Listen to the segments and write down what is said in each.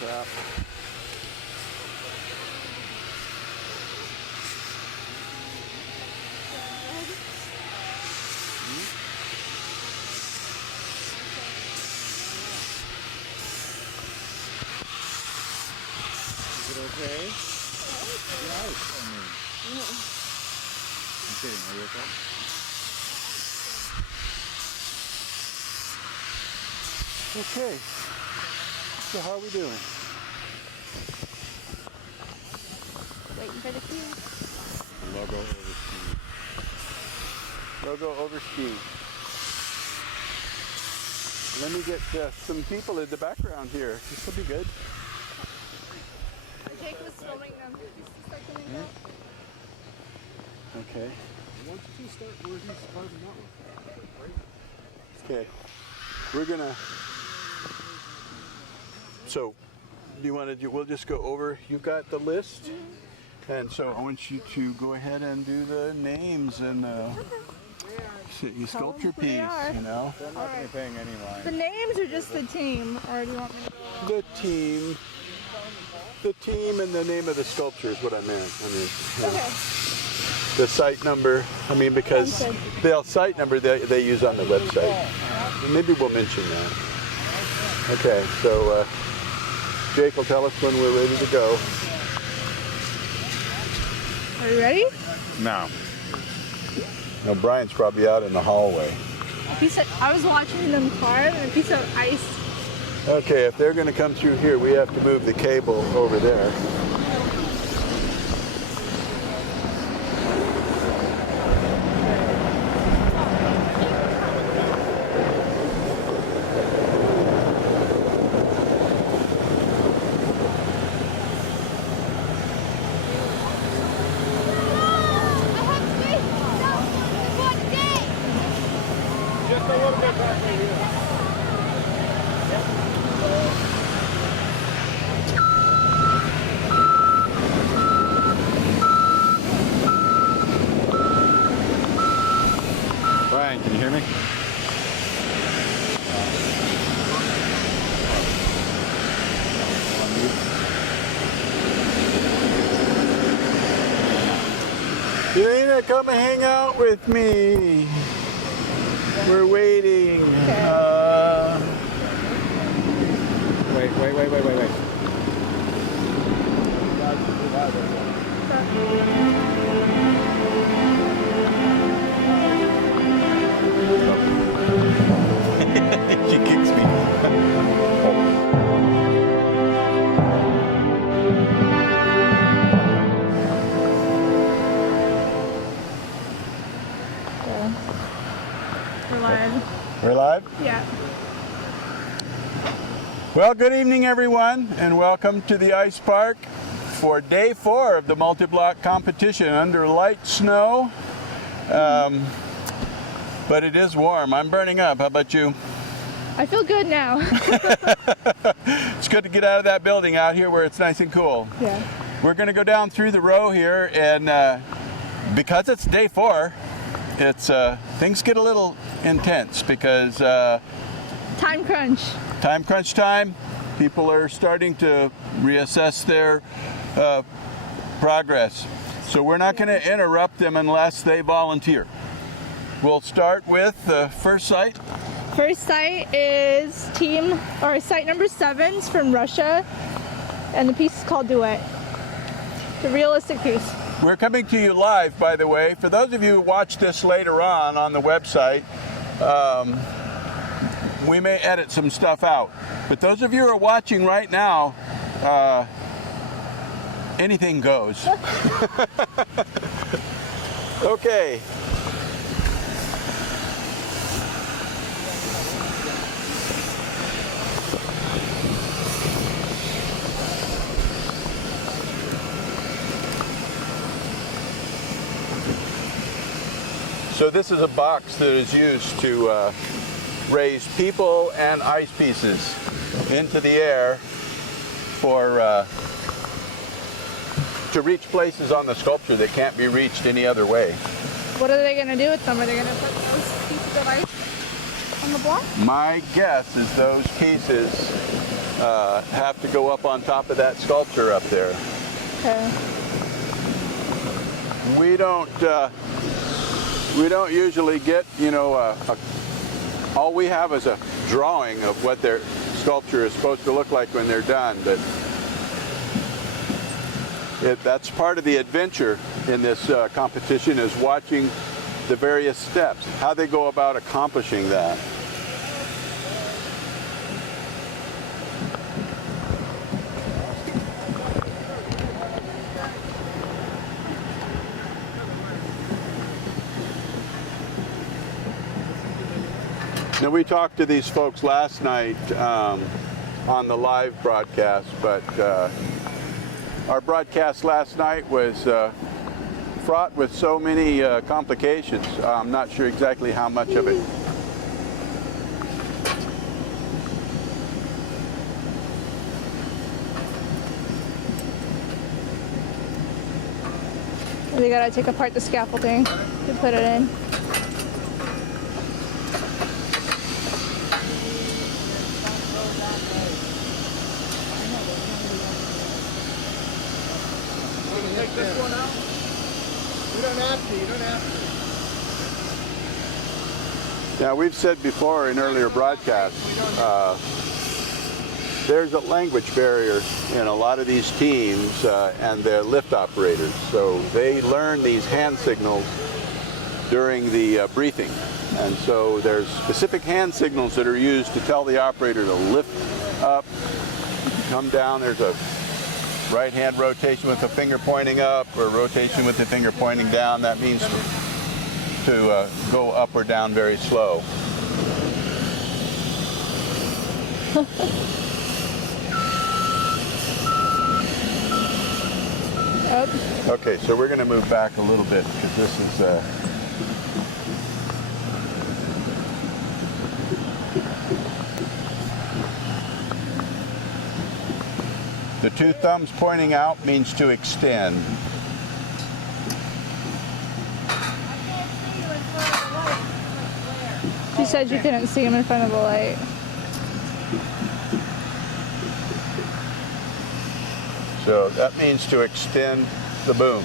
crap. Is it okay? Yeah. I'm kidding. Are you okay? Okay. So how are we doing? Waiting for the cue. Logo over speed. Logo over speed. Let me get some people in the background here. This will be good. Jake was filming them. Start coming out. Okay. Once you start where he's carving out with. Okay. We're gonna. So, do you want to do? We'll just go over. You got the list, and so I want you to go ahead and do the names and your sculpture who they piece. are. You know, They're not going to be paying any The line. names or just the team? Or do you want me to go? the team, and the name of the sculpture is what I meant. I mean, yeah. Okay. The site number. I mean, because Sounds the site number they use on the website. Maybe we'll mention that. Okay, so Jake will tell us when we're ready to go. Are you ready? No. No, Brian's probably out in the hallway. I was watching them carve and a piece of ice. Okay, if they're going to come through here, we have to move the cable over there. Just a little bit back here. Brian, can you hear me? Elena, come and hang out with me. We're waiting. Wait. She kicks me. We're live. We're live? Yeah. Well, good evening, everyone, and welcome to the ice park for day 4 of the multi-block competition under light snow. But it is warm. I'm burning up. How about you? I feel good now. It's good to get out of that building out here where it's nice and cool. Yeah. We're going to go down through the row here, and because it's day 4, it's things get a little intense because Time crunch. time crunch time. People are starting to reassess their progress. So we're not going to interrupt them unless they volunteer. We'll start with the first site. First site is site number 7 is from Russia, and the piece is called Duet. The realistic piece. We're coming to you live, by the way. For those of you who watch this later on the website, we may edit some stuff out. But those of you who are watching right now, anything goes. Okay. So this is a box that is used to raise people and ice pieces into the air for to reach places on the sculpture that can't be reached any other way. What are they going to do with them? Are they going to put those pieces of ice on the block? My guess is those pieces have to go up on top of that sculpture up there. Okay. We don't usually get, all we have is a drawing of what their sculpture is supposed to look like when they're done, but that's part of the adventure in this competition, is watching the various steps, how they go about accomplishing that. Now, we talked to these folks last night on the live broadcast, but our broadcast last night was fraught with so many complications. I'm not sure exactly how much of it. They gotta take apart the scaffolding to put it in. Take this one out? You don't have to, you don't have to. Now, we've said before in earlier broadcasts, there's a language barrier in a lot of these teams and the lift operators. So they learn these hand signals during the briefing. And so there's specific hand signals that are used to tell the operator to lift up, come down. There's a right hand rotation with the finger pointing up, or rotation with the finger pointing down. That means to go up or down very slow. Okay, so we're going to move back a little bit because this is the two thumbs pointing out means to extend. She said you couldn't see him in front of the light. So that means to extend the boom.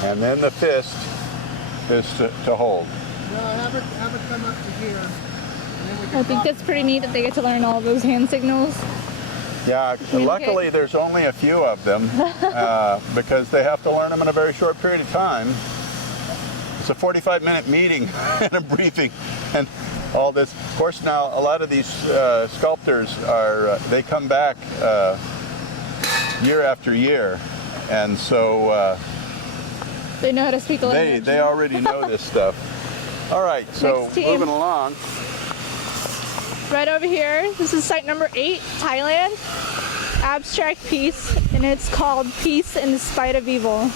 And then the fist is to hold. No, have it come up to here. And then we can I think that's pretty neat that they get to learn all those hand signals. Yeah, luckily there's only a few of them because they have to learn them in a very short period of time. It's a 45-minute meeting and a briefing and all this. Of course, now a lot of these sculptors they come back year after year, and so They know how to speak the language. they already know this stuff. All right, so Next team. moving along. Right over here, this is site number 8, Thailand. Abstract piece, and it's called Peace in the Spite of Evil.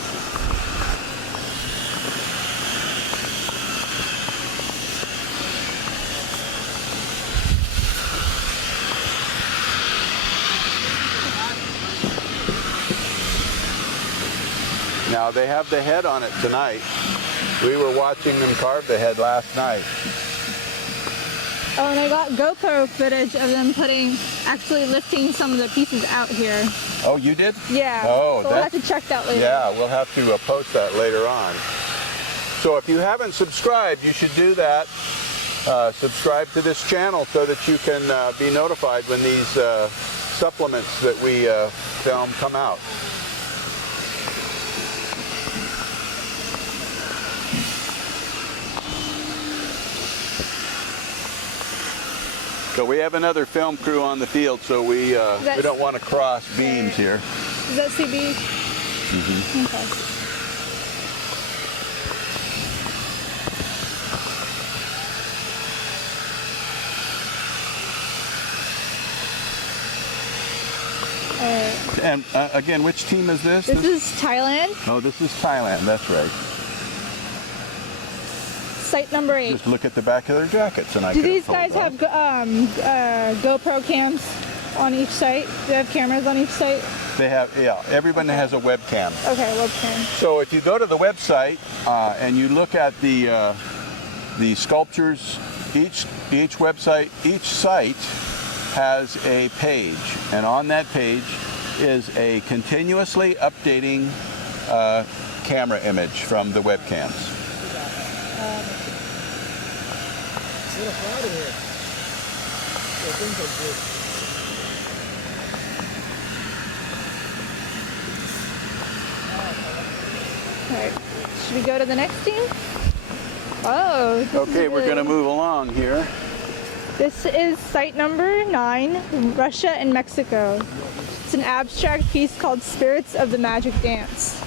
Now they have the head on it tonight. We were watching them carve the head last night. Oh, and I got GoPro footage of them actually lifting some of the pieces out here. Oh, you did? Yeah. Oh, so we'll have to check that later. Yeah, we'll have to post that later on. So if you haven't subscribed, you should do that. Subscribe to this channel so that you can be notified when these supplements that we film come out. So we have another film crew on the field, so we don't want to cross beams here. Is that CB? Mm-hmm. Okay. And again, which team is this? This is Thailand, Oh, this is Thailand. That's right. site number 8. Just look at the back of their jackets, and I Do could these told guys that. have GoPro cams? on each site? Do they have cameras on each site? They have, yeah, everyone has a webcam. Okay, webcam. So if you go to the website and you look at the sculptures, each website, each site has a page, and on that page is a continuously updating camera image from the webcams. A little cloudy here. Yeah, things are good. All right. Should we go to the next team? Oh. this is Okay, we're going to really- move along here. This is site number 9, Russia and Mexico. It's an abstract piece called Spirits of the Magic Dance.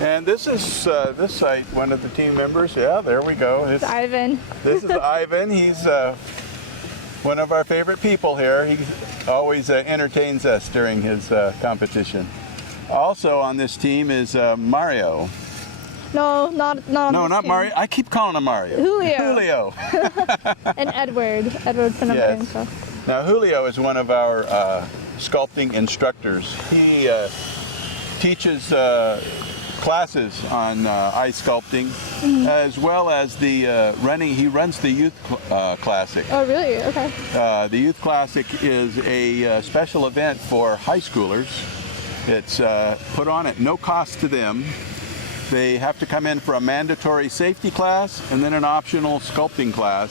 And this is this site, one of the team members. Yeah, there we go. It's Ivan. This is Ivan. He's one of our favorite people here. He always entertains us during his competition. Also on this team is Mario. No, not on No, this not team. Mario. I keep calling him Mario. Julio. Julio. And Edward Fernandez. Yes. Now Julio is one of our sculpting instructors. He teaches classes on ice sculpting, as well as the running. He runs the Youth Classic. Oh, really? Okay. The Youth Classic is a special event for high schoolers. It's put on at no cost to them. They have to come in for a mandatory safety class and then an optional sculpting class.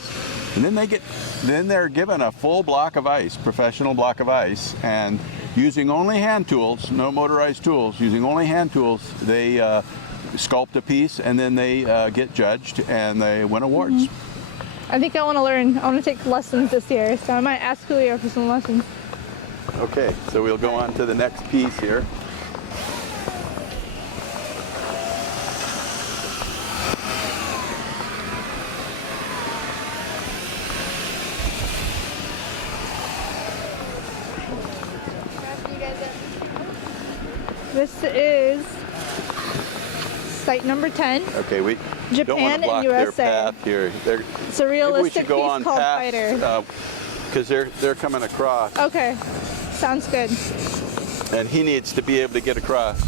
And then they're given a full block of ice, professional block of ice, and using only hand tools, no motorized tools, using only hand tools, they sculpt a piece and then they get judged and they win awards. I think I want to learn. I want to take lessons this year, so I might ask Julio for some lessons. Okay, so we'll go on to the next piece here. This is site number 10. Okay, we don't want Japan to and block USA. their path here. It's a Maybe we realistic should go piece on called past, Fighter. because they're coming across, Okay, sounds good. and he needs to be able to get across.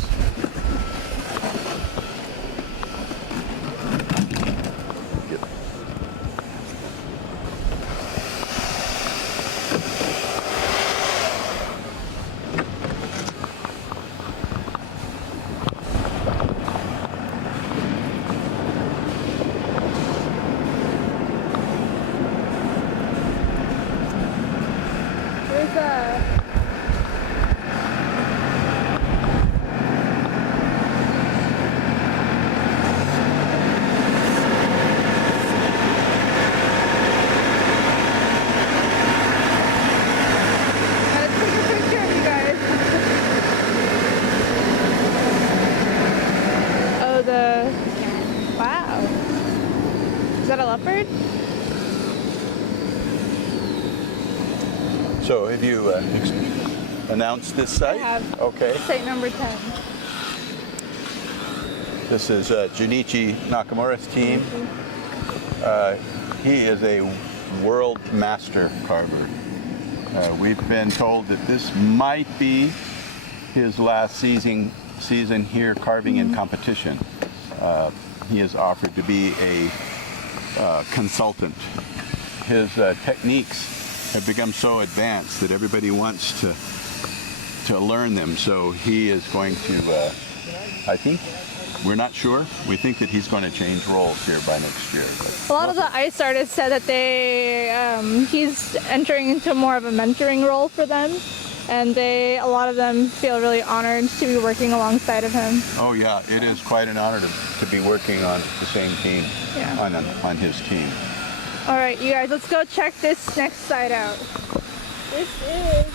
There's a... Let's take a picture of you guys. Oh, the... Wow. Is that a leopard? So have you announced this site? I have. Okay. Site number 10. This is Junichi Nakamura's team. He is a world master carver. We've been told that this might be his last season here carving in competition. He has offered to be a consultant. His techniques have become so advanced that everybody wants to learn them. So he is going to, I think, we're not sure. We think that he's going to change roles here by next year. But A lot of the ice artists said that he's entering into more of a mentoring role for them, and a lot of them feel really honored to be working alongside of him. oh yeah, it is quite an honor to be working on the same team, Yeah. on his team. All right, you guys, let's go check this next site out. This is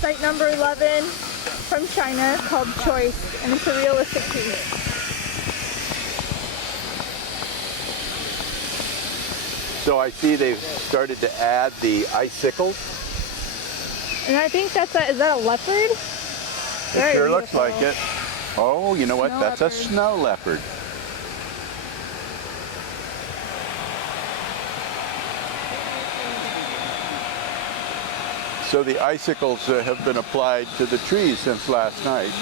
site number 11 from China called Choice, and it's a realistic piece. So I see they've started to add the icicles. And I think is that a leopard? It sure looks like it. Oh, you know what? Snow That's leopard. a snow leopard. So the icicles have been applied to the trees since last night.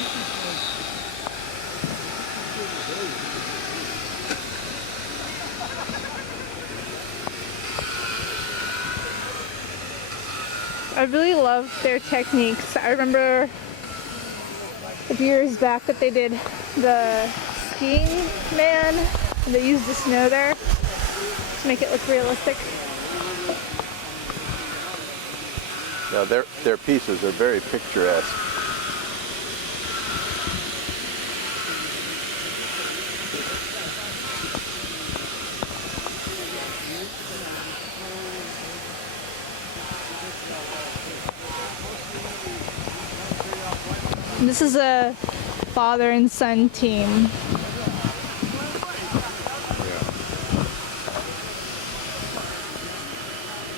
I really love their techniques. I remember a few years back that they did the skiing man, and they used the snow there to make it look realistic. Yeah, their pieces are very picturesque. This is a father and son team.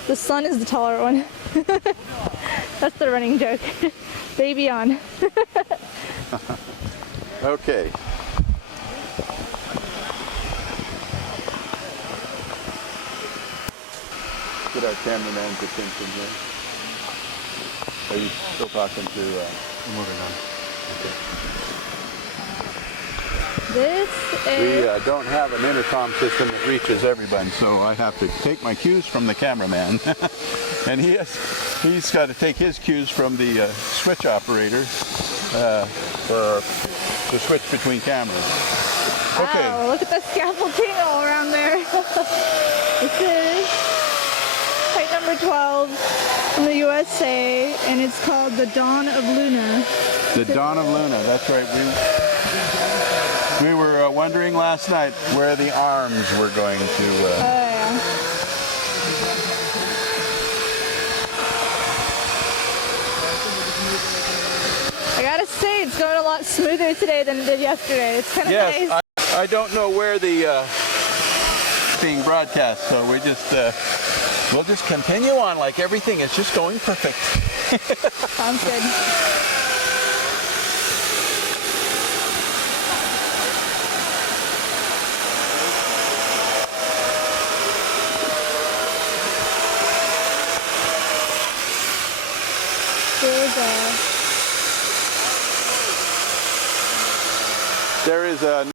The son is the taller one. That's the running joke. Baby on. Okay. Get our cameraman's attention here. Are you still talking to? Moving on. Okay. This We is don't have an intercom system that reaches everyone, so I have to take my cues from the cameraman, and he's got to take his cues from the switch operator to switch between cameras. Okay. wow, look at the scaffolding all around there. This is site number 12 from the USA, and it's called the Dawn of Luna. The Dawn of Luna. That's right. We were wondering last night where the arms were going to. Oh yeah. I gotta say, it's going a lot smoother today than it did yesterday. It's kind of Yes, nice. I don't know where the being broadcast, so we'll just continue on like everything is just going perfect. Sounds good. There is a,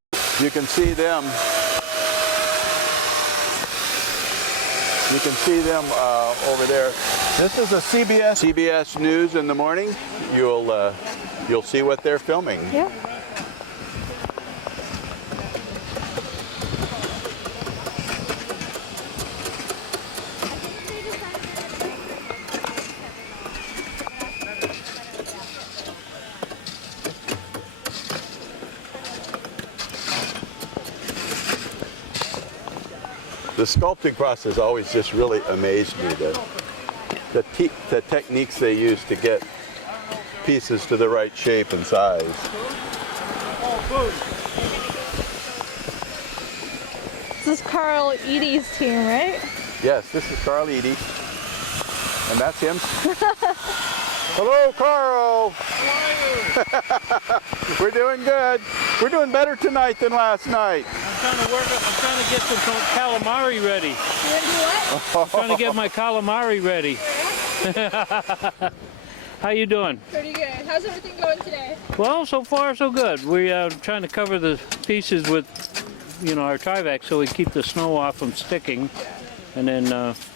you can see them. You can see them over there. This is a CBS News in the morning. You'll see what they're filming. Yeah. The sculpting process always just really amazed me. The techniques they use to get pieces to the right shape and size. This is Carl Eady's team, right? Yes, this is Carl Eady, and that's him. Hello, Carl. We're doing good. We're doing better tonight than last night. I'm trying to get some calamari ready. You want to do what? I'm trying to get my calamari ready. How you doing? Pretty good. How's everything going today? Well, so far so good. We're trying to cover the pieces with, our Trivac so we keep the snow off from sticking. And then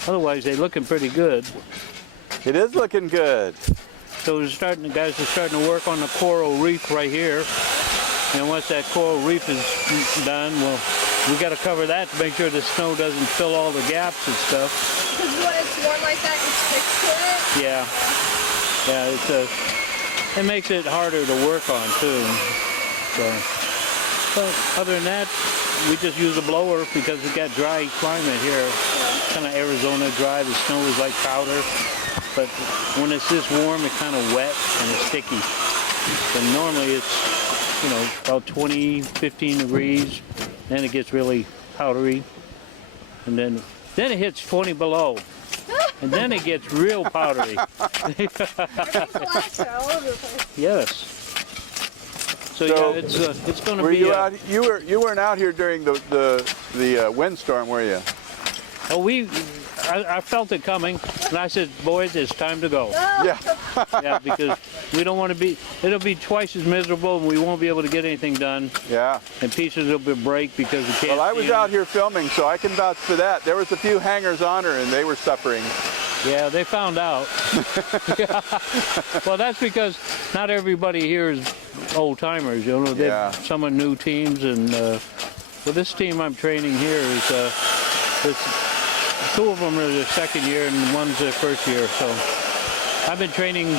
otherwise they're looking pretty good. It is looking good. So the guys are starting to work on the coral reef right here. And once that coral reef is done, well, we got to cover that to make sure the snow doesn't fill all the gaps and stuff. Because when it's warm like that, it sticks to it. Yeah, it makes it harder to work on too. So, but other than that, we just use a blower because we got dry climate here. Kind of Arizona dry. The snow is like powder. But when it's this warm, it's kind of wet and it's sticky. So normally it's about 20, 15 degrees. Then it gets really powdery. And then it hits 20 below. And then it gets real powdery. It makes a lot all over the place. Yes. So yeah, it's going to be. You weren't out here during the windstorm, were you? Oh, I felt it coming, and I said, boys, it's time to go. Yeah. Yeah, because we don't want to be, it'll be twice as miserable, and we won't be able to get anything done, Yeah. and pieces will break because we can't Well, I see was 'em. out here filming, so I can vouch for that. There was a few hangers-on and they were suffering. Yeah, they found out. Well, that's because not everybody here is old timers. You know, Yeah. some are new teams, and well, this team I'm training here is two of them are their second year, and one's their first year. So I've been training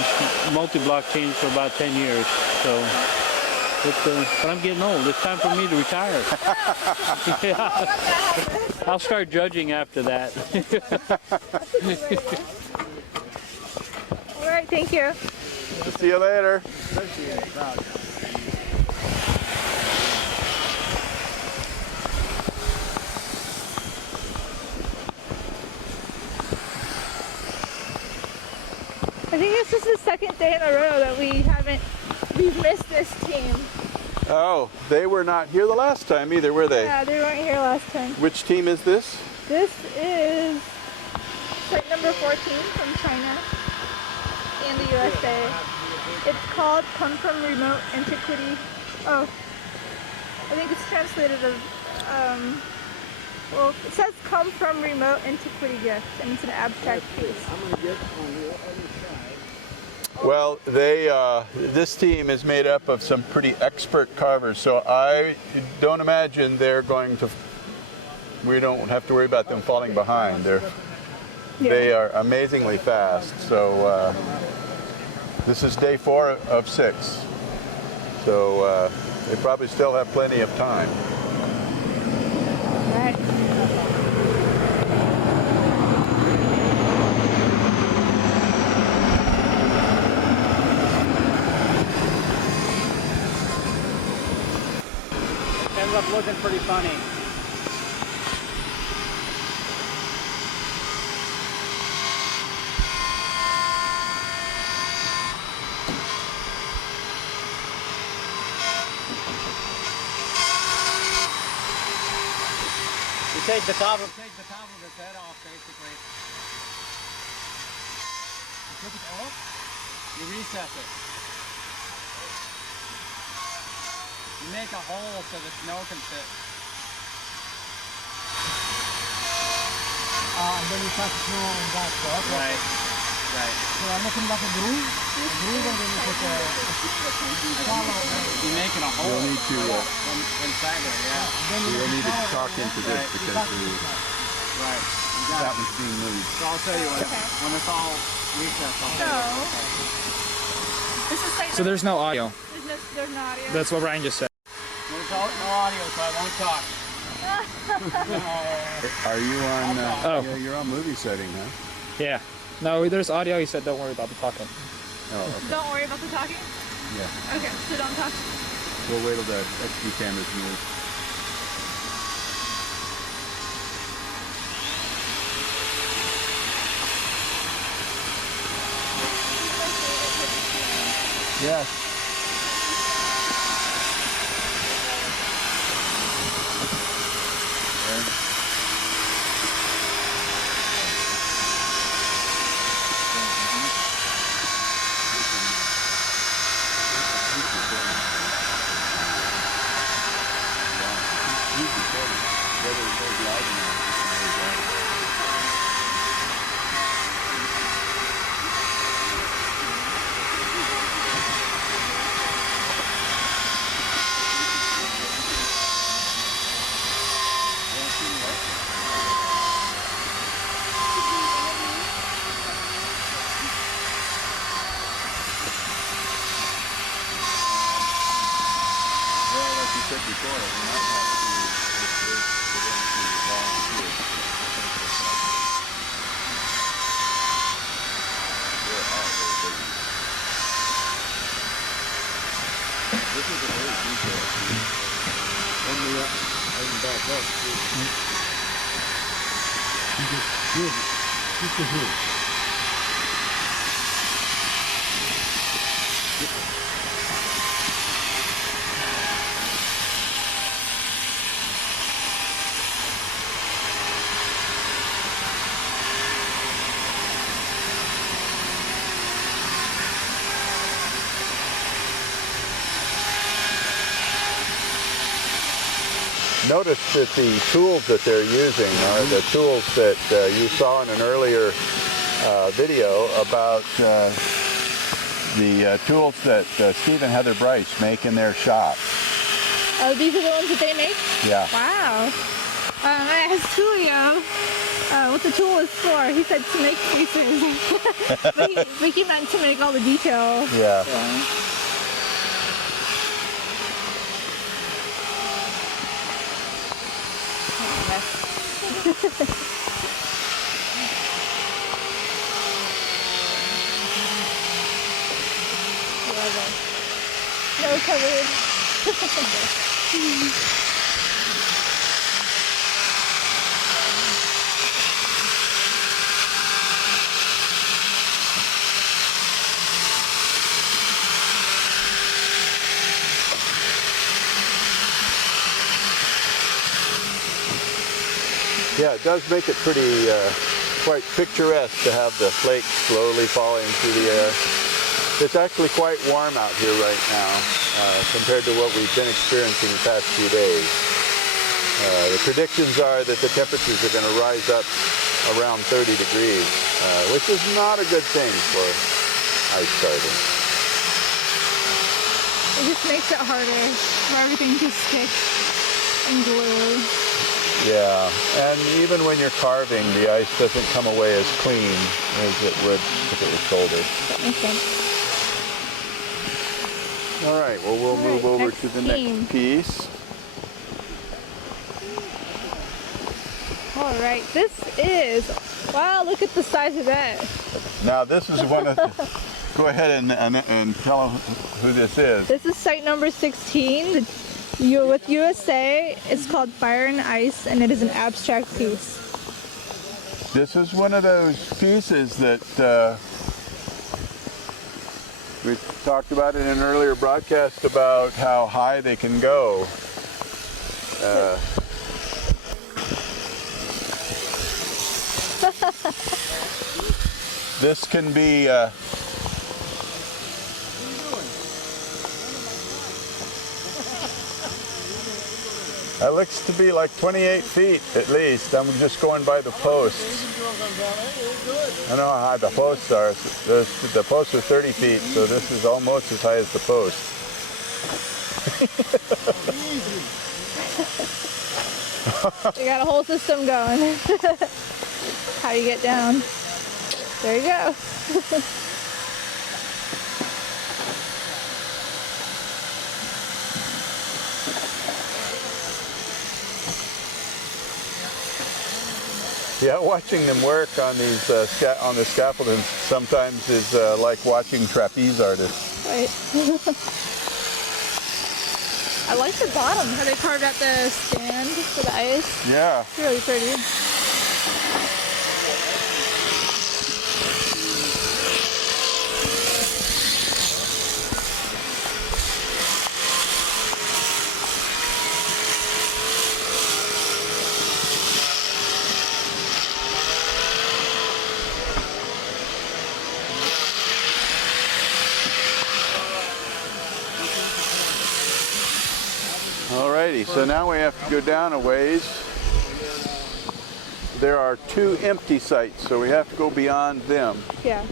multi-block teams for about 10 years. So. But I'm getting old. It's time for me to retire. Yeah. I'll start judging after that. All right, thank you. See you later. I think this is the second day in a row that we've missed this team. Oh, they were not here the last time either, were they? Yeah, they weren't here last time. Which team is this? This is site number 14 from China and the USA. It's called Come From Remote Antiquity. Oh, I think it's translated as, well, it says Come From Remote Antiquity Gift, and it's an abstract piece. Well, this team is made up of some pretty expert carvers, so I don't imagine we don't have to worry about them falling behind. They are amazingly fast. So this is day 4 of 6. So they probably still have plenty of time. All right. Ends up looking pretty funny. You take the top of its head off, basically. You take it off, you recess it. You make a hole so the snow can fit. And then you cut snow on that spot. Right. Right. So I'm making like a groove. A groove, and then you put a follow. You're making a hole. You'll need to, inside there, yeah. Then You'll need to talk into this Right. because Right. You got that it. one's being moved. So I'll tell you when it's all recessed, I'll So, tell you. this is site So there's no audio. there's no audio. That's what Ryan just said. There's no audio, so I won't talk. Are you on? Oh. You're on movie setting, huh? Yeah. No, there's audio. He said don't worry about the talking. Oh, okay. Don't worry about the talking? Yeah. Okay, so don't talk. We'll wait till the XP cameras move. Yes. Well, like you said before, we might have to get into volunteers. We're all very busy. This is a very detailed piece. And we can back up too. notice that the tools that they're using are the tools that you saw in an earlier video about the tools that Steve and Heather Bryce make in their shop. Oh, these are the ones that they make? Yeah. Wow. I asked Julio what the tool is for. He said to make pieces. but he meant to make all the detail. Yeah. No covered. Yeah, it does make it pretty quite picturesque to have the flakes slowly falling through the air. It's actually quite warm out here right now compared to what we've been experiencing the past few days. The predictions are that the temperatures are going to rise up around 30 degrees, which is not a good thing for ice carving. It just makes it harder for everything to stick and glue. Yeah, and even when you're carving, the ice doesn't come away as clean as it would if it was shouldered. That makes sense. All right, well, we'll move over to the team. next piece. All right, this is, wow, look at the size of that. Now, this is one of the, go ahead and tell them who this is. This is site number 16 with USA. It's called Fire and Ice, and it is an abstract piece. This is one of those pieces that we talked about in an earlier broadcast about how high they can go. This can be that looks to be like 28 feet at least. I'm just going by the posts. I don't know how high the posts are. The posts are 30 feet, so this is almost as high as the post. You got a whole system going. How you get down. There you go. Yeah, watching them work on these on the scaffolding sometimes is like watching trapeze artists. Right. I like the bottom, how they carved out the stand for the ice. Yeah. It's really pretty. Alrighty, so now we have to go down a ways. There are 2 empty sites, so we have to go beyond them. Yeah.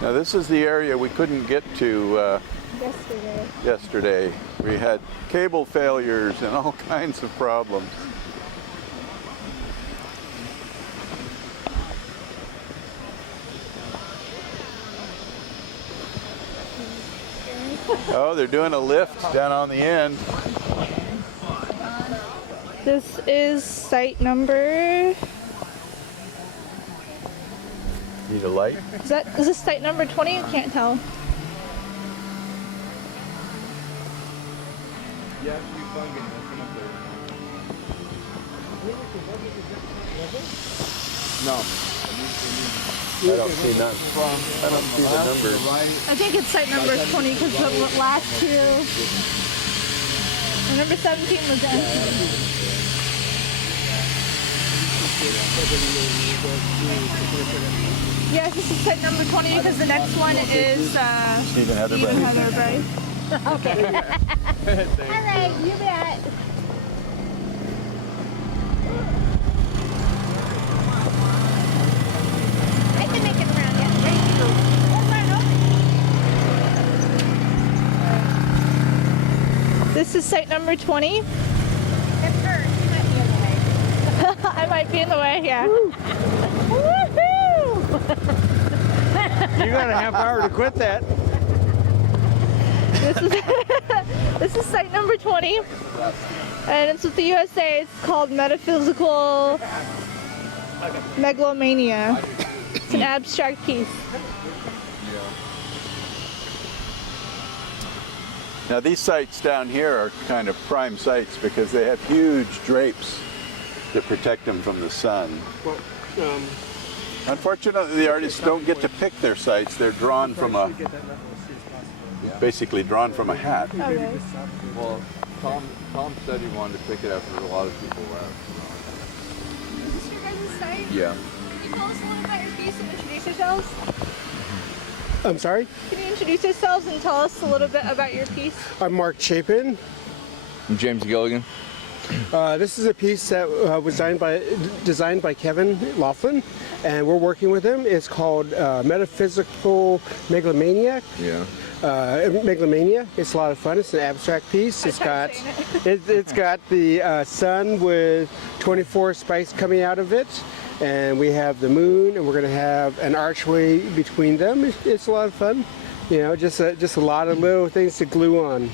Now this is the area we couldn't get to yesterday. We had cable failures and all kinds of problems. Oh, they're doing a lift down on the end. This is site number, Need a light? is this site number 20? I can't tell. No. I don't see none. I don't see the numbers. I think it's site number 20 because the last 2, number 17 was empty. Yes, this is site number 20 because the next one is Stephen Heatherbrae. Heatherbrae. All right, you bet. I can make it around yet. Ready to go. This is site number 20. At first, you might be in the way. I might be in the way, yeah. You got a half hour to quit that. This is this is site number 20, and it's with the USA. It's called Metaphysical Megalomania. It's an abstract piece. Now these sites down here are kind of prime sites because they have huge drapes that protect them from the sun. Unfortunately, the artists don't get to pick their sites. They're drawn from basically drawn from a hat. Okay. Well, Tom said he wanted to pick it after a lot of people left. Is this your guys' site? Yeah. Can you tell us a little about your piece and introduce yourselves? I'm sorry? Can you introduce yourselves and tell us a little bit about your piece? I'm Mark Chapin. I'm James Gilligan. This is a piece that was designed by Kevin Laughlin, and we're working with him. It's called Metaphysical Megalomania. Yeah. Megalomania. It's a lot of fun. It's an abstract piece. It's got it's got the sun with 24 spikes coming out of it, and we have the moon, and we're going to have an archway between them. It's a lot of fun. You know, just a lot of little things to glue on.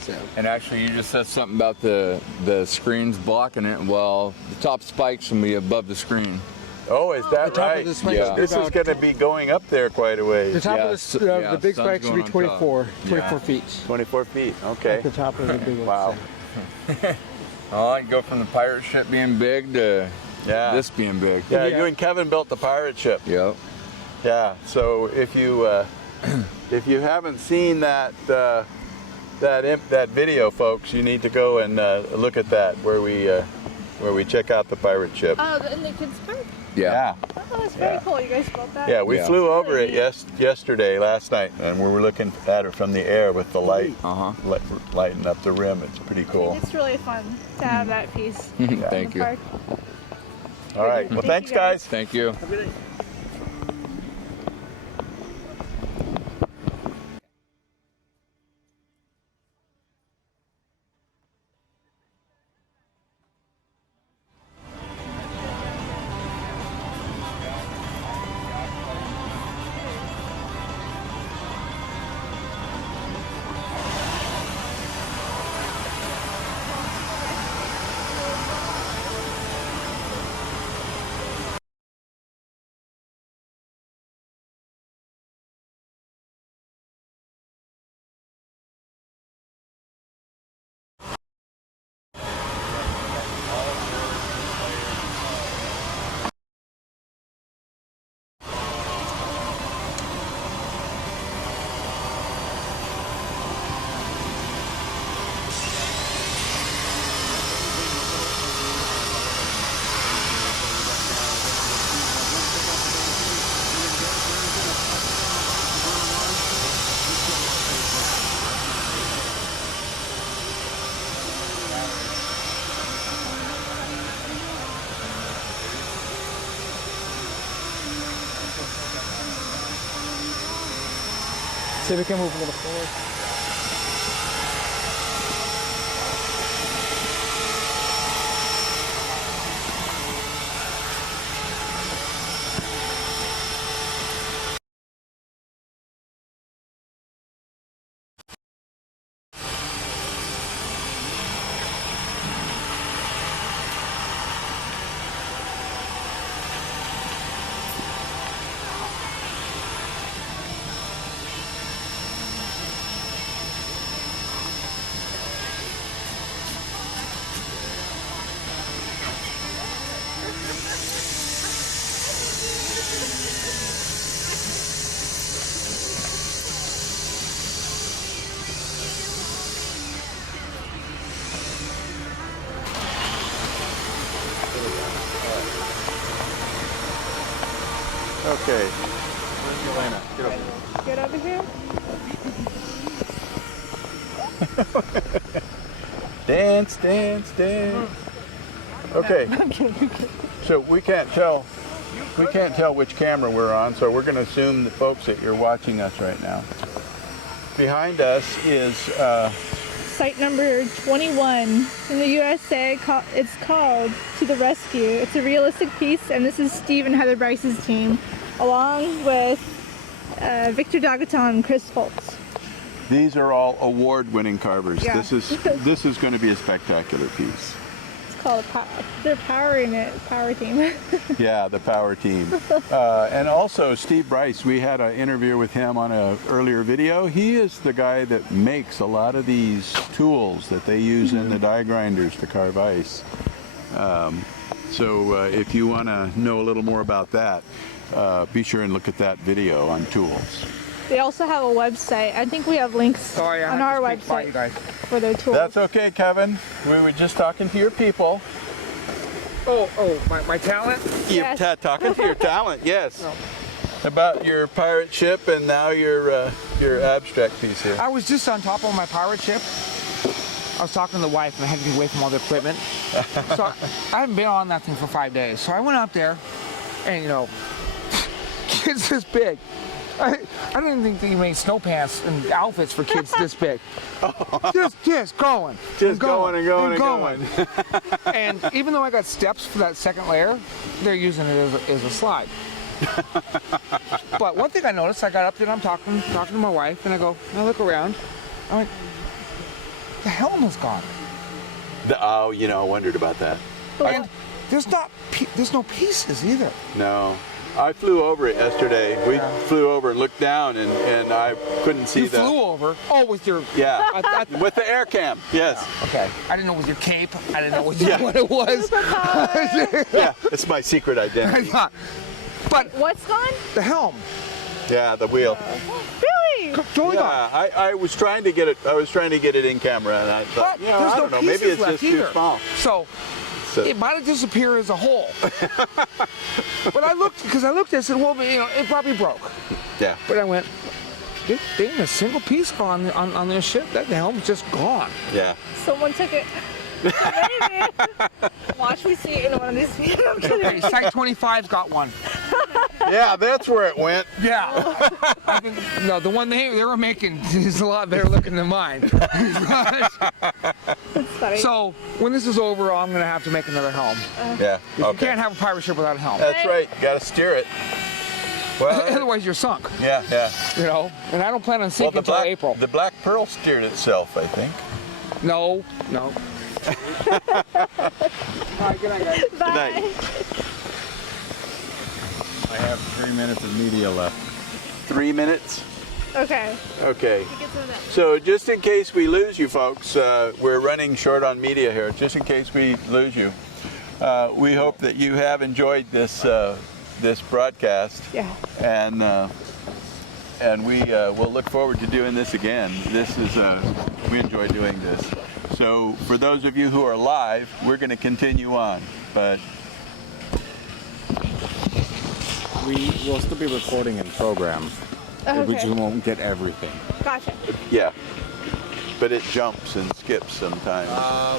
So. And actually, you just said something about the screens blocking it. Well, the top spikes will be above the screen. Oh, is that top right? of the spikes Yeah. This is going to be going up there quite a The ways. top Yeah, of the the big sun's spikes will going be on top. 24 feet. 24 feet. Okay. At the top of the big one. Wow. Oh, I can go from the pirate ship being big to Yeah. this being big. Yeah, Yeah. you and Kevin built the pirate ship. Yep. Yeah. So if you haven't seen that that video, folks, you need to go and look at that where we check out the pirate ship. Oh, in the kids' park? Yeah. Oh, that's very Yeah. cool. You guys built that? Yeah, we Yeah. flew over it yesterday, last night, and we were looking at it from the air with the light lighting up the rim. It's pretty cool. It's really fun to have that piece. Thank you. Park. All right. Well, Thank thanks, you, guys. guys. Thank you. See if we can move a little forward. Okay. Where's Elena? Get over here. Get over here. Dance, dance, dance. Okay. So we can't tell which camera we're on, so we're going to assume the folks that you're watching us right now. Behind us is Site number 21 in the USA. It's called To the Rescue. It's a realistic piece, and this is Steve and Heather Bryce's team, along with Victor D'Agatan and Chris Foltz. these are all award-winning carvers. Yeah. This is going to be a spectacular piece. It's called they're powering it, power team. Yeah, the power team. And also Steve Bryce, we had an interview with him on an earlier video. He is the guy that makes a lot of these tools that they use in the die grinders to carve ice. So if you want to know a little more about that, be sure and look at that video on tools. They also have a website. I think we have links on our website for their tools. That's okay, Kevin. We were just talking to your people. My talent? Yes. You're talking to your talent, yes. About your pirate ship and now your abstract piece here. I was just on top of my pirate ship. I was talking to the wife and I had to get away from all the equipment. So I haven't been on that thing for 5 days. So I went up there and, you know, kids this big. I didn't even think they made snow pants and outfits for kids this big. Just going. Just going and going and going. And even though I got steps for that second layer, they're using it as a slide. But one thing I noticed, I got up there and I'm talking to my wife, and I look around. I'm like, the helm is gone. Oh, you know, I wondered about that. And there's no pieces either. No. I flew over it yesterday. We flew over and looked down, and I couldn't see You that. flew over. Oh, with your... Yeah, with the air cam, yes. Okay. I didn't know it was your cape. I didn't know what it was. Yeah, it's my secret identity. But What's gone? the helm. Yeah, the wheel. Really? Totally Yeah, gone. I was trying to get it. I was trying to get it in camera, and I thought, But you know, there's I no don't know. pieces Maybe it's left just too either. small. So it might have disappeared as a whole. But I looked at it and said, well, you know, it probably broke. Yeah. But I went, there ain't a single piece gone on this ship. That helm's just gone. Yeah. Someone took it. Maybe. Watch me see it in one of these videos. I'm kidding. Hey, Site 25's got one. Yeah, that's where it went. Yeah. No, the one they were making is a lot better looking than mine. Sorry. So when this is over, I'm going to have to make another helm. Yeah. You Okay. can't have a pirate ship without a helm. That's right. You got to steer it. Well. Otherwise, you're sunk. Yeah, yeah. You know, and I don't plan on sinking until April. The Black Pearl steered itself, I think. No. Bye. Good night. I have 3 minutes of media left. 3 minutes. Okay. Okay. Get some of that. So just in case we lose you folks, we're running short on media here. Just in case we lose you, we hope that you have enjoyed this this broadcast. Yeah. And we will look forward to doing this again. This is we enjoy doing this. So for those of you who are live, we're going to continue on, but We will still be recording in program. Okay. We just won't get everything. Gotcha. yeah. But it jumps and skips sometimes.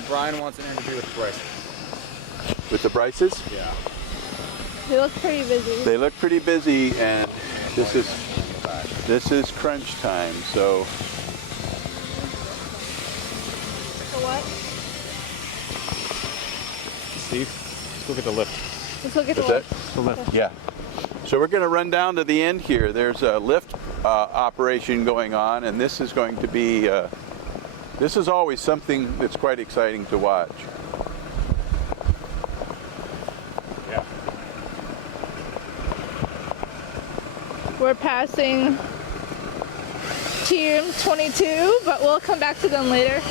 Brian wants an interview with Bryce. With the Bryces, Yeah. They look pretty busy. they look pretty busy, and this is crunch time. So For what? Steve, let's look at the lift. Let's look at the is that? list. The lift. Yeah. So we're going to run down to the end here. There's a lift operation going on, and this is going to be, this is always something that's quite exciting to watch. Yeah. We're passing Team 22, but we'll come back to them later.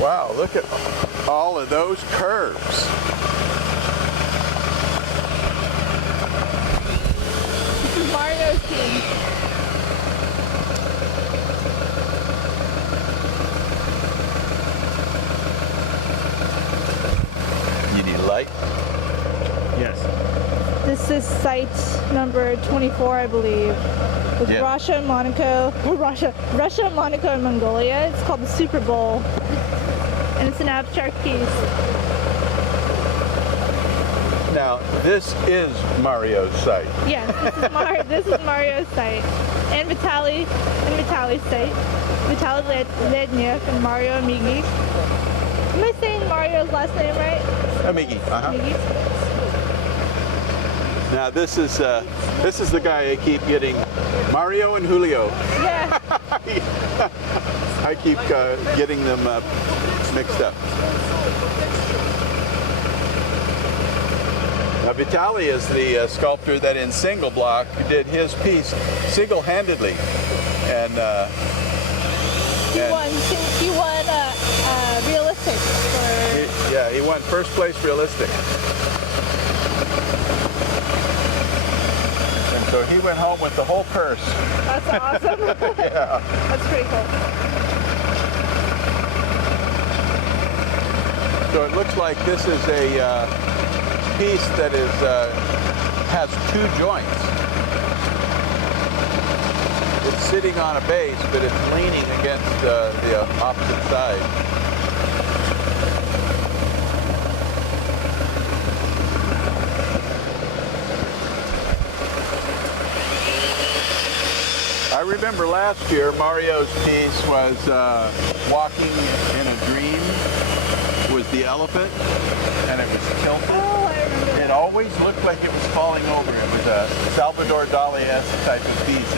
Wow, look at all of those curves. This is Mario's team. You need light? Yes. This This is site number 24, I believe, with Yeah. Russia, Monaco, Russia, Monaco, and Mongolia. It's called the Super Bowl, and it's an abstract piece. Now, this is Mario's site. Yes, this is Mario's site, and Vitaly's site, Vitaly Lednev and Mario Amigi. Am I saying Mario's last name right? Amigi. Amigi? Now, this is the guy I keep getting, Mario and Julio. Yeah. I keep getting them mixed up. Now, Vitaly is the sculptor that in Single Block did his piece single-handedly, and He won realistic for he won first place realistic. And so he went home with the whole purse. That's awesome. Yeah. That's pretty cool. So it looks like this is a piece that is has two joints. It's sitting on a base, but it's leaning against the opposite side. I remember last year Mario's piece was Walking in a Dream. Was the elephant, and it was tilted. Oh, I remember It that. always looked like it was falling over. It was a Salvador Dali-esque type of piece,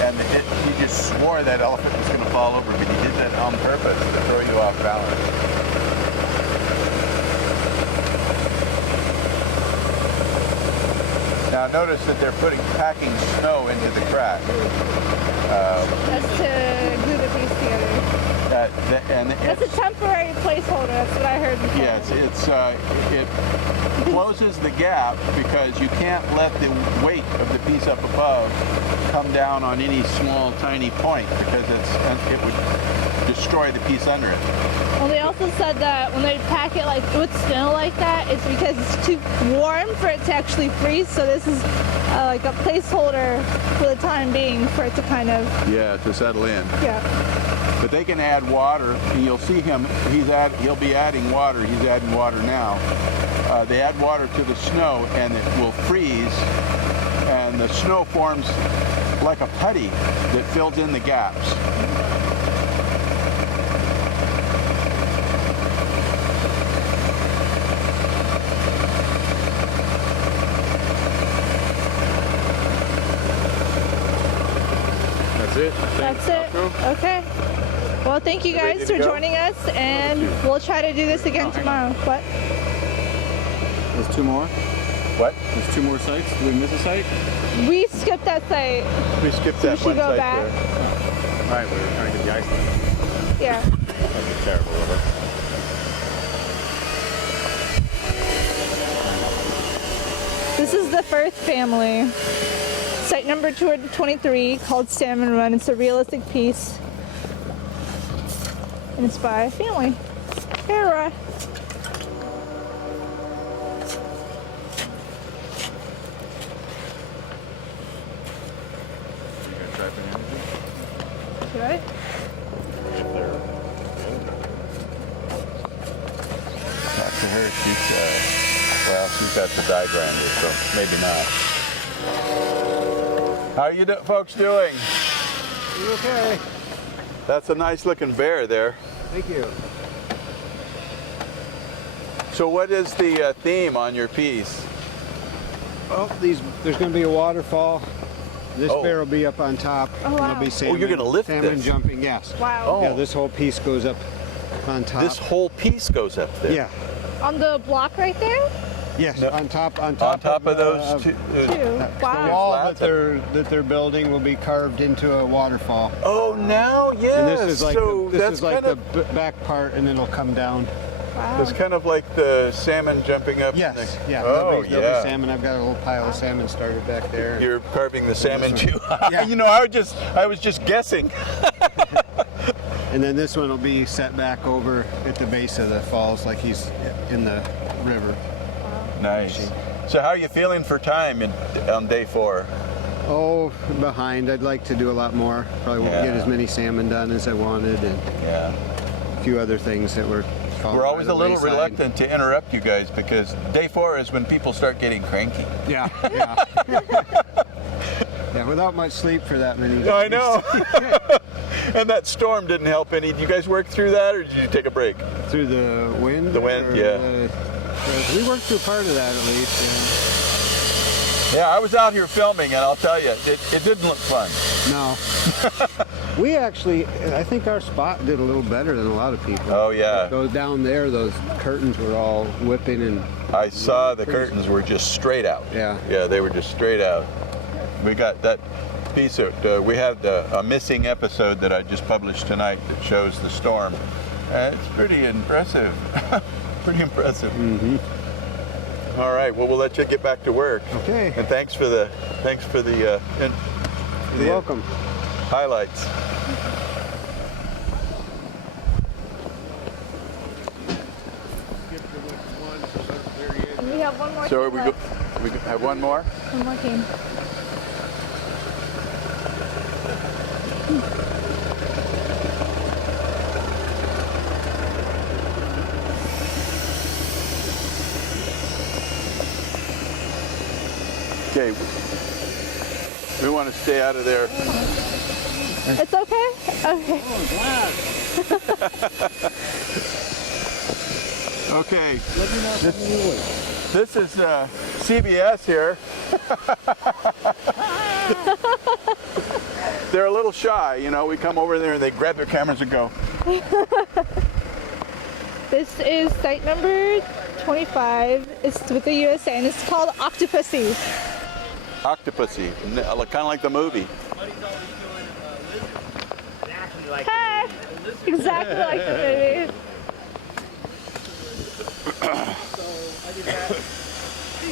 and he just swore that elephant was going to fall over, but he did that on purpose to throw you off balance. Now notice that they're packing snow into the crack. That's to glue the piece together. That's a temporary placeholder. That's what I heard before. Yes, it closes the gap because you can't let the weight of the piece up above come down on any small, tiny point because it would destroy the piece under it. Well, they also said that when they pack it like with snow like that, it's because it's too warm for it to actually freeze. So this is like a placeholder for the time being for it to kind of To settle in. yeah. But they can add water, and you'll see him. He'll be adding water. He's adding water now. They add water to the snow, and it will freeze, and the snow forms like a putty that fills in the gaps. That's it. That's it. Okay. Well, thank you Ready guys to for go? joining us, and we'll try to do this again tomorrow. What? There's two more. What? There's two more sites. Did we miss a site? We skipped that site. We skipped So we that should one go site back. there. All right, we were trying to get the ice done. Yeah. That'd be terrible of us. This is the Firth family. Site number 223 called Salmon Run. It's a realistic piece. And it's by a family. Here, Should I? Talk to her. She's got the diagram here, so maybe not. How are you folks doing? You okay? That's a nice looking bear there. Thank you. So what is the theme on your piece? Well, there's going to be a waterfall. This Oh. bear will be up on top. Oh, wow. There'll be salmon, you're gonna lift salmon this? jumping, yes. Wow. Yeah, this whole piece goes up on top. This whole piece goes up there. Yeah. On the block right there? Yes, No. on top On top of those two. Two. The Wow. wall Slats that they're building will be carved into a waterfall. Oh, now, yes. And this is like so the, that's this is like kind the of back part, and then it'll come down. Wow. it's kind of like the salmon jumping up. Yes, in the, yeah. Oh, there'll be yeah. salmon. I've got a little pile of salmon started back there. You're carving the salmon one. too. Yeah. You know, I was just guessing. And then this one will be set back over at the base of the falls, like he's in the river. Nice. So how are you feeling for time on day 4? Oh, behind. I'd like to do a lot more. Probably won't get as many salmon done as I wanted, and Yeah. a few other things that were. We're always a little reluctant to interrupt you guys because day 4 is when people start getting cranky. Yeah, yeah. Yeah, without much sleep for that many days. I know. And that storm didn't help any. Did you guys work through that, or did you take a break? Through the wind? The wind, or yeah. we worked through part of that at least, Yeah, I was out here filming, and I'll tell you, it didn't look fun. No. We actually, I think our spot did a little better than a lot of people. Oh, yeah. Those down there, those curtains were all whipping and, I saw the curtains were just straight out. yeah. Yeah, they were just straight out. We got that piece of, we had a missing episode that I just published tonight that shows the storm. It's pretty impressive. Pretty impressive. Mm-hmm. All right, well, we'll let you get back to work. Okay. And thanks for the You're welcome. highlights. We have one more. So team left. we have one more? One more team. Okay. We want to stay out of there. It's okay. Okay. Okay. This is CBS here. They're a little shy, you know. We come over there and they grab their cameras and go. This is site number 25. It's with the USA and it's called Octopussy. Octopussy, kind of like the movie. Hey! Exactly like the movie.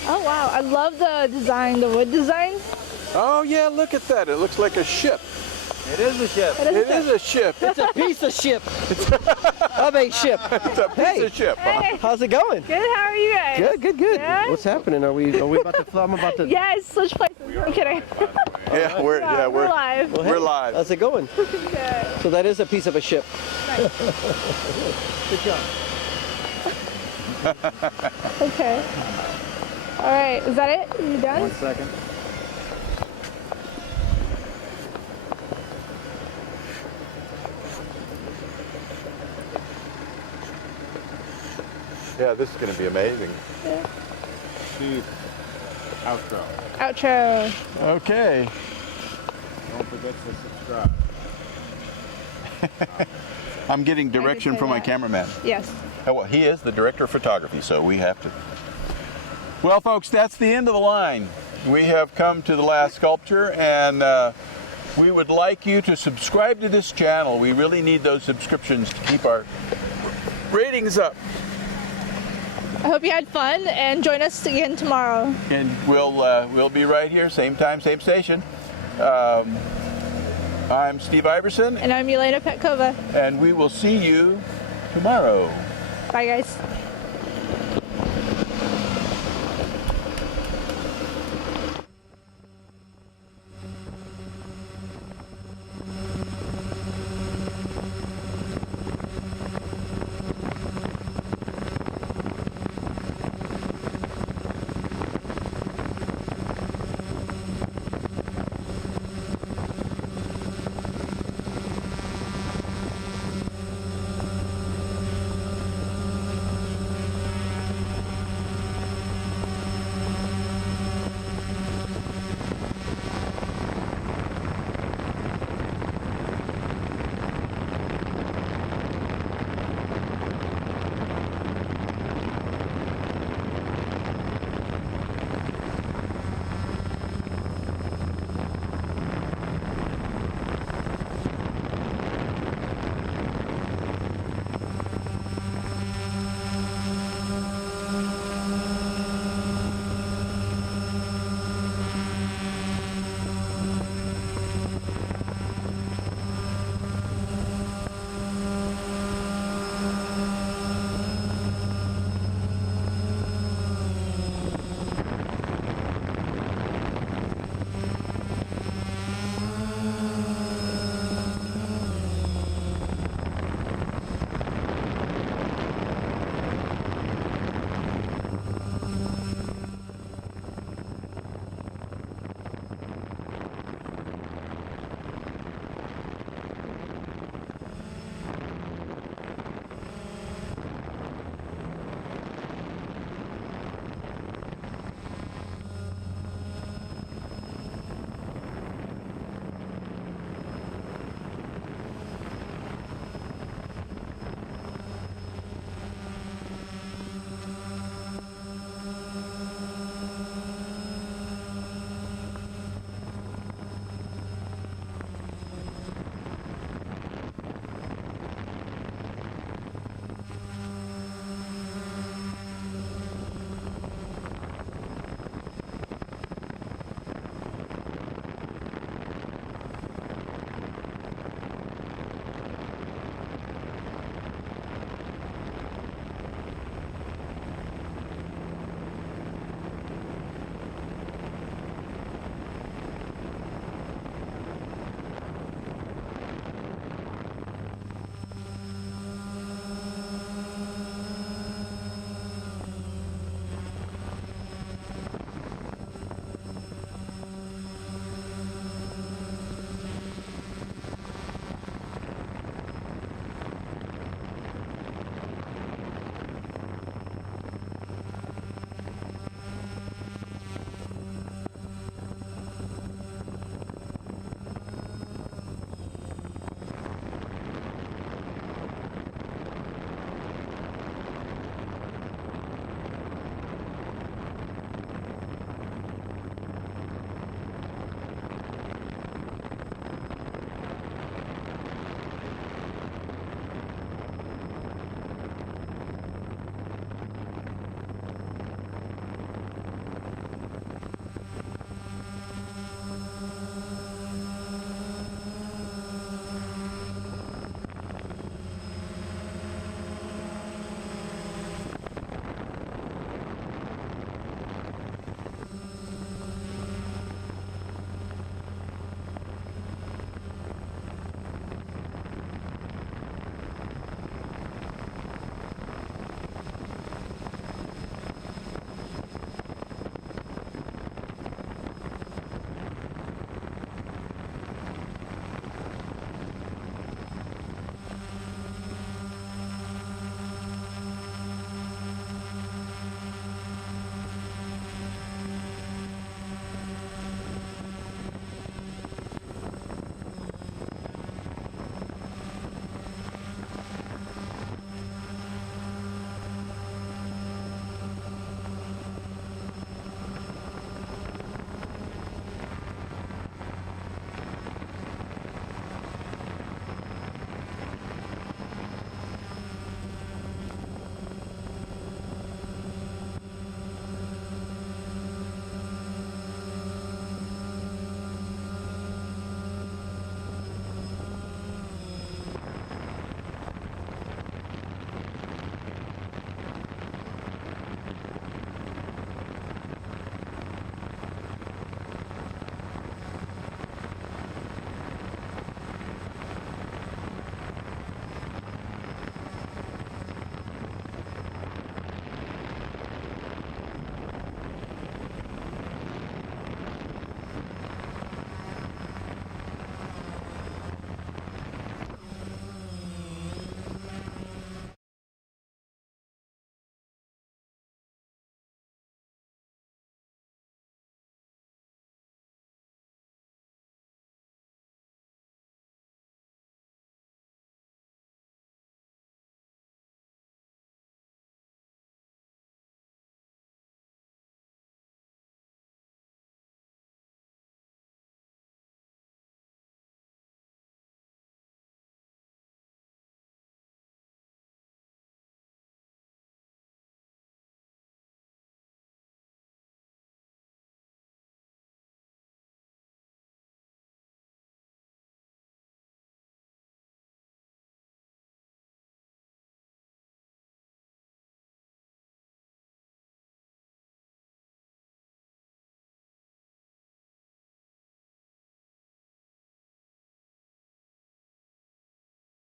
Oh wow, I love the design, the wood design. Oh yeah, look at that. It looks like a ship. It is a ship. It It is a ship. It's a piece of ship. of a ship. It's a piece of ship. Huh? Hey, How's it going? good, how are you guys? Good, good, good. Yeah? What's happening? Are we about to? I'm about to. Yes, switch places. I'm kidding. Yeah, we're live. Well, we're hey, live. How's it going? Good. So that is a piece of a ship. Good job. Okay. All right, is that it? Are you done? 1 second. Yeah, this is going to be amazing. Shoot. Outro. Outro. Okay. Don't forget to subscribe. I'm getting direction say from my that. cameraman. Yes. Oh, well, he is the director of photography, so we have to. Well, folks, that's the end of the line. We have come to the last sculpture, and we would like you to subscribe to this channel. We really need those subscriptions to keep our ratings up. I hope you had fun and join us again tomorrow. And we'll be right here, same time, same station. I'm Steve Iverson, And I'm Yelena Petkova. and we will see you tomorrow. Bye, guys.